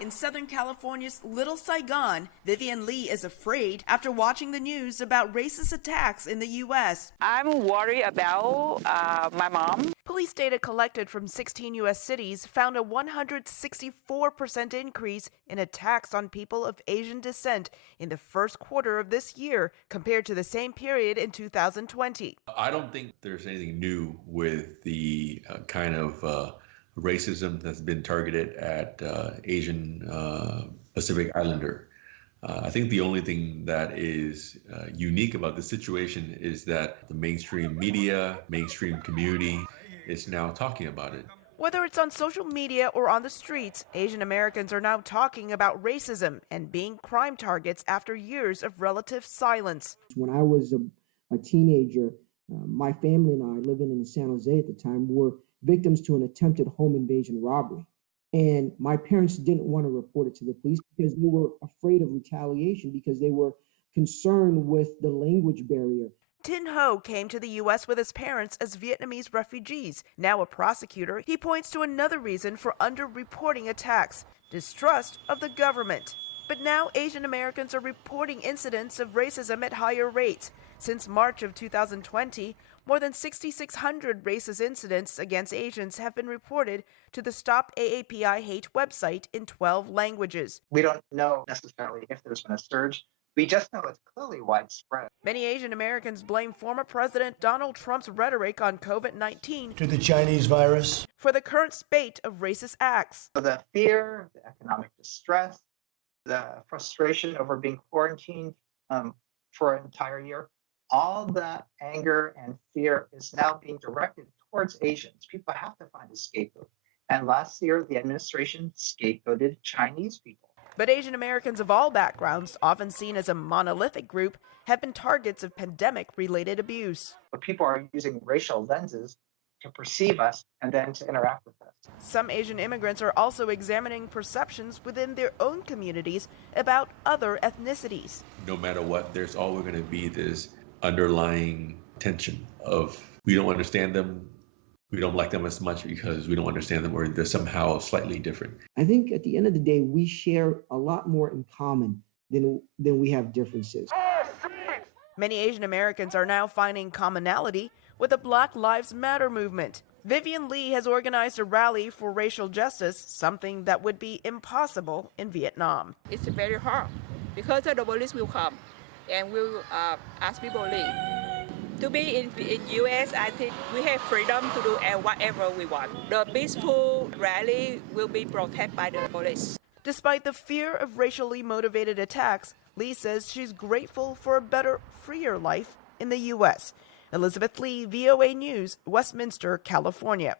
In Southern California's Little Saigon, Vivian Lee is afraid after watching the news about racist attacks in the U.S. I'm worried about my mom. Police data collected from 16 U.S. cities found a 164% increase in attacks on people of Asian descent in the first quarter of this year compared to the same period in 2020. I don't think there's anything new with the kind of racism that's been targeted at Asian Pacific Islander. I think the only thing that is unique about the situation is that the mainstream media, mainstream community is now talking about it. Whether it's on social media or on the streets, Asian Americans are now talking about racism and being crime targets after years of relative silence. When I was a teenager, my family and I, living in San Jose at the time, were victims to an attempted home invasion robbery. And my parents didn't want to report it to the police because they were afraid of retaliation, because they were concerned with the language barrier. Tin Ho came to the U.S. with his parents as Vietnamese refugees. Now a prosecutor, he points to another reason for underreporting attacks: distrust of the government. But now Asian Americans are reporting incidents of racism at higher rates. Since March of 2020, more than 6,600 racist incidents against Asians have been reported to the Stop AAPI Hate website in 12 languages. We don't know necessarily if there's been a surge. We just know it's clearly widespread. Many Asian Americans blame former President Donald Trump's rhetoric on COVID-19 to the Chinese virus for the current spate of racist acts. So the fear, the economic distress, the frustration over being quarantined for an entire year, all that anger and fear is now being directed towards Asians. People have to find a scapegoat. And last year, the administration scapegoated Chinese people. But Asian Americans of all backgrounds, often seen as a monolithic group, have been targets of pandemic-related abuse. But people are using racial lenses to perceive us and then to interact with us. Some Asian immigrants are also examining perceptions within their own communities about other ethnicities. No matter what, there's always going to be this underlying tension of we don't understand them, we don't like them as much because we don't understand them, or they're somehow slightly different. I think at the end of the day, we share a lot more in common than we have differences. Many Asian Americans are now finding commonality with the Black Lives Matter movement. Vivian Lee has organized a rally for racial justice, something that would be impossible in Vietnam. It's very hard because the police will come and will ask people to leave. To be in U.S., I think we have freedom to do whatever we want. The peaceful rally will be protected by the police. Despite the fear of racially motivated attacks, Lee says she's grateful for a better, freer life in the U.S. Elizabeth Lee, VOA News, Westminster, California.